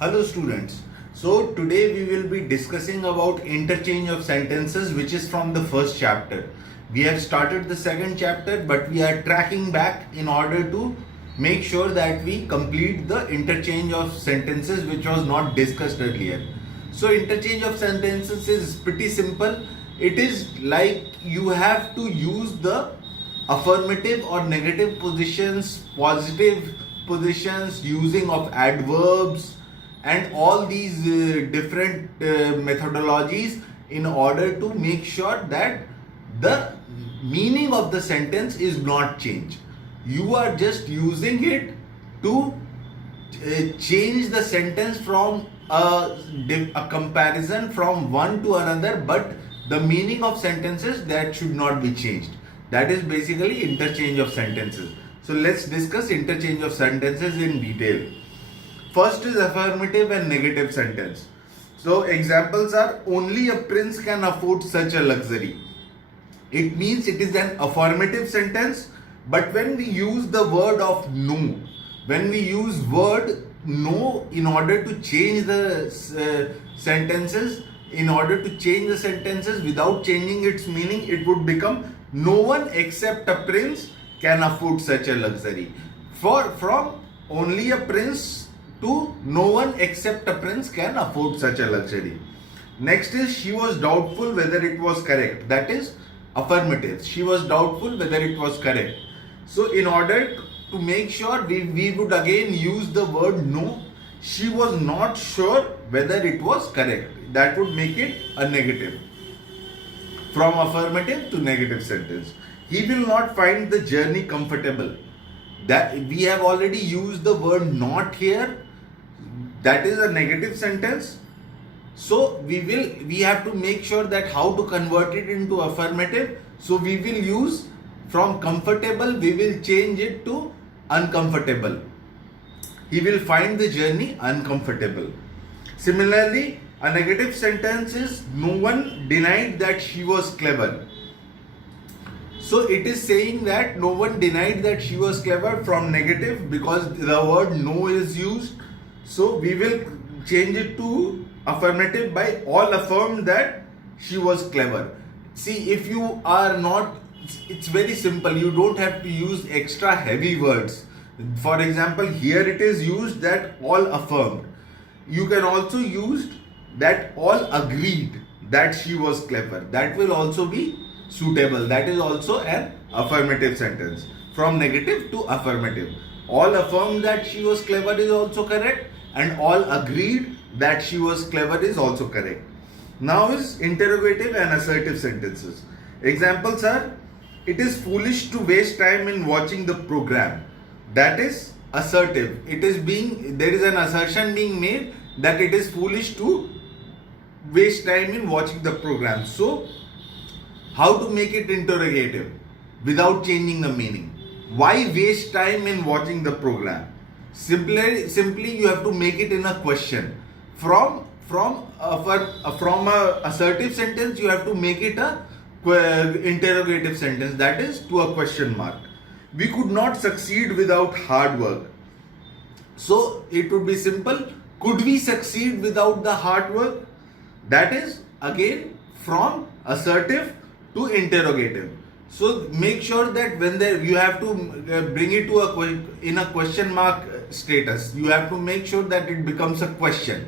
Hello students. So today we will be discussing about interchange of sentences, which is from the first chapter. We have started the second chapter, but we are tracking back in order to make sure that we complete the interchange of sentences which was not discussed earlier. So interchange of sentences is pretty simple. It is like you have to use the affirmative or negative positions, positive positions, using of adverbs and all these different methodologies in order to make sure that the meaning of the sentence is not changed. You are just using it to change the sentence from a comparison from one to another, but the meaning of sentences that should not be changed. That is basically interchange of sentences. So let's discuss interchange of sentences in detail. First is affirmative and negative sentence. So examples are: only a prince can afford such a luxury. It means it is an affirmative sentence, but when we use the word of no, when we use word no in order to change the sentences, in order to change the sentences without changing its meaning, it would become no one except a prince can afford such a luxury. From only a prince to no one except a prince can afford such a luxury. Next is she was doubtful whether it was correct. That is affirmative. She was doubtful whether it was correct. So in order to make sure, we would again use the word no. She was not sure whether it was correct. That would make it a negative. From affirmative to negative sentence. He will not find the journey comfortable. That we have already used the word not here. That is a negative sentence. So we have to make sure that how to convert it into affirmative. So we will use from comfortable, we will change it to uncomfortable. He will find the journey uncomfortable. Similarly, a negative sentence is no one denied that she was clever. So it is saying that no one denied that she was clever from negative because the word no is used. So we will change it to affirmative by all affirmed that she was clever. See, if you are not, it's very simple. You don't have to use extra heavy words. For example, here it is used that all affirmed. You can also use that all agreed that she was clever. That will also be suitable. That is also an affirmative sentence. From negative to affirmative. All affirmed that she was clever is also correct, and all agreed that she was clever is also correct. Now is interrogative and assertive sentences. Examples are: it is foolish to waste time in watching the program. That is assertive. There is an assertion being made that it is foolish to waste time in watching the program. So how to make it interrogative without changing the meaning? Why waste time in watching the program? Simply you have to make it in a question. From a assertive sentence, you have to make it a interrogative sentence. That is to a question mark. We could not succeed without hard work. So it would be simple. Could we succeed without the hard work? That is again from assertive to interrogative. So make sure that when you have to bring it to in a question mark status. You have to make sure that it becomes a question.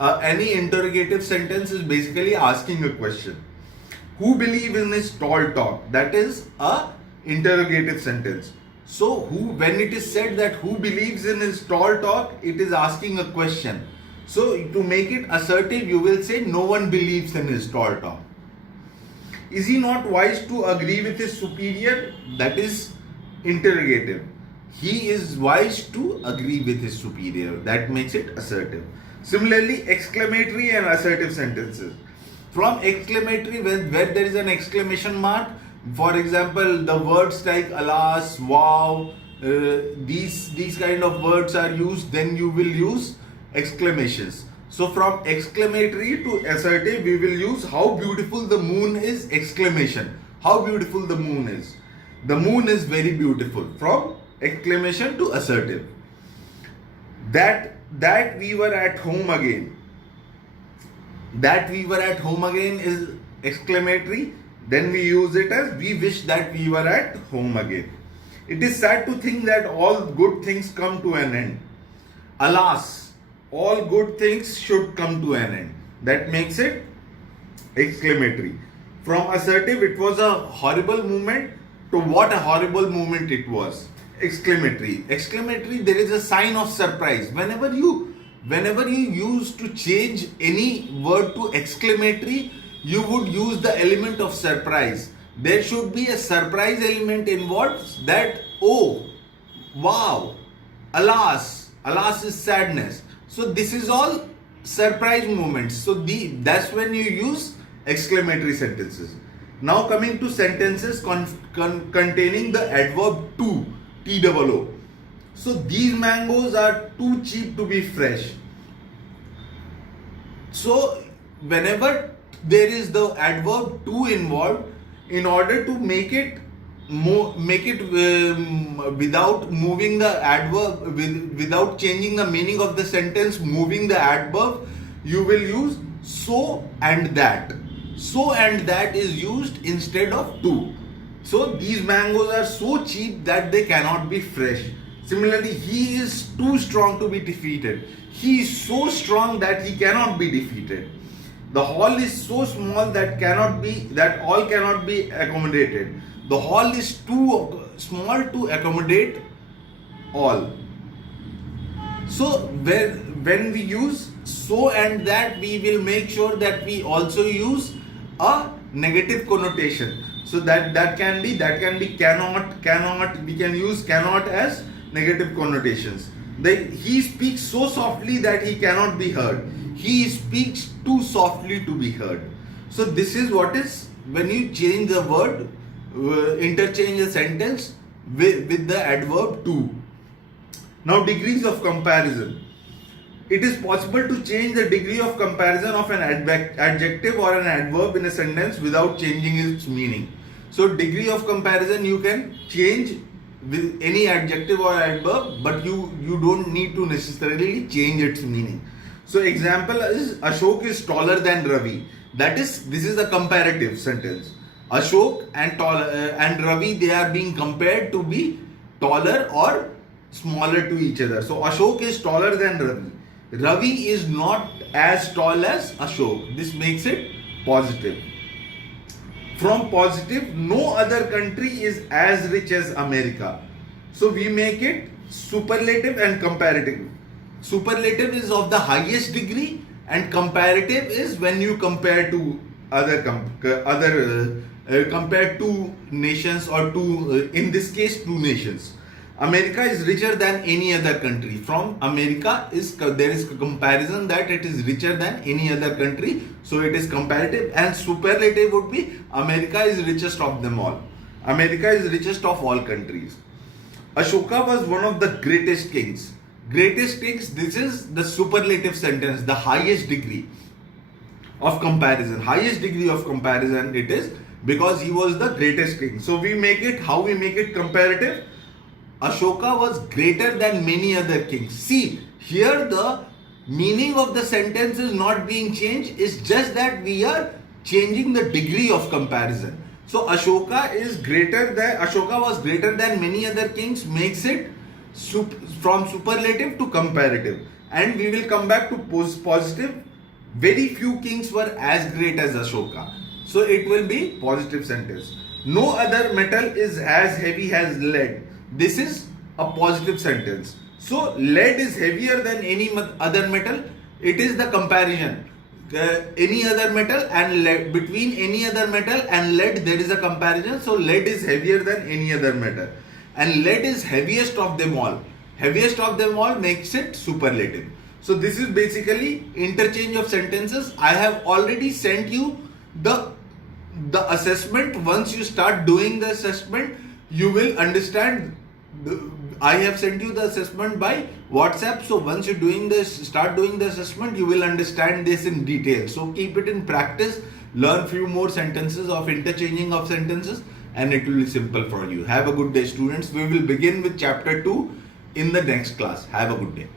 Any interrogative sentence is basically asking a question. Who believe in his tall talk? That is a interrogative sentence. So when it is said that who believes in his tall talk, it is asking a question. So to make it assertive, you will say no one believes in his tall talk. Is he not wise to agree with his superior? That is interrogative. He is wise to agree with his superior. That makes it assertive. Similarly, exclamatory and assertive sentences. From exclamatory, where there is an exclamation mark, for example, the words like alas, wow, these kind of words are used, then you will use exclamations. So from exclamatory to assertive, we will use how beautiful the moon is, exclamation. How beautiful the moon is. The moon is very beautiful. From exclamation to assertive. That that we were at home again. That we were at home again is exclamatory. Then we use it as we wish that we were at home again. It is sad to think that all good things come to an end. Alas, all good things should come to an end. That makes it exclamatory. From assertive, it was a horrible moment, to what a horrible moment it was. Exclamatory. Exclamatory, there is a sign of surprise. Whenever you use to change any word to exclamatory, you would use the element of surprise. There should be a surprise element involved, that oh, wow, alas, alas is sadness. So this is all surprise moments. So that's when you use exclamatory sentences. Now coming to sentences containing the adverb to, T-O-O. So these mangoes are too cheap to be fresh. So whenever there is the adverb to involved, in order to make it without moving the adverb, without changing the meaning of the sentence, moving the adverb, you will use so and that. So and that is used instead of to. So these mangoes are so cheap that they cannot be fresh. Similarly, he is too strong to be defeated. He is so strong that he cannot be defeated. The hall is so small that all cannot be accommodated. The hall is too small to accommodate all. So when we use so and that, we will make sure that we also use a negative connotation. So that can be cannot. We can use cannot as negative connotations. He speaks so softly that he cannot be heard. He speaks too softly to be heard. So this is what is when you change the word, interchange a sentence with the adverb to. Now degrees of comparison. It is possible to change the degree of comparison of an adjective or an adverb in a sentence without changing its meaning. So degree of comparison you can change with any adjective or adverb, but you don't need to necessarily change its meaning. So example is Ashok is taller than Ravi. This is a comparative sentence. Ashok and Ravi, they are being compared to be taller or smaller to each other. So Ashok is taller than Ravi. Ravi is not as tall as Ashok. This makes it positive. From positive, no other country is as rich as America. So we make it superlative and comparative. Superlative is of the highest degree, and comparative is when you compare to compare two nations, or in this case 2 nations. America is richer than any other country. From America there is a comparison that it is richer than any other country. So it is comparative, and superlative would be America is richest of them all. America is richest of all countries. Ashoka was one of the greatest kings. Greatest kings, this is the superlative sentence, the highest degree of comparison. Highest degree of comparison it is, because he was the greatest king. So we make it comparative. Ashoka was greater than many other kings. See, here the meaning of the sentence is not being changed. It's just that we are changing the degree of comparison. So Ashoka was greater than many other kings, makes it from superlative to comparative. And we will come back to positive. Very few kings were as great as Ashoka. So it will be positive sentence. No other metal is as heavy as lead. This is a positive sentence. So lead is heavier than any other metal. It is the comparison. Any other metal and lead, between any other metal and lead there is a comparison. So lead is heavier than any other metal, and lead is heaviest of them all. Heaviest of them all makes it superlative. So this is basically interchange of sentences. I have already sent you the assessment. Once you start doing the assessment, you will understand. I have sent you the assessment by WhatsApp. So once you start doing the assessment, you will understand this in detail. So keep it in practice. Learn few more sentences of interchanging of sentences, and it will be simple for you. Have a good day, students. We will begin with chapter 2 in the next class. Have a good day.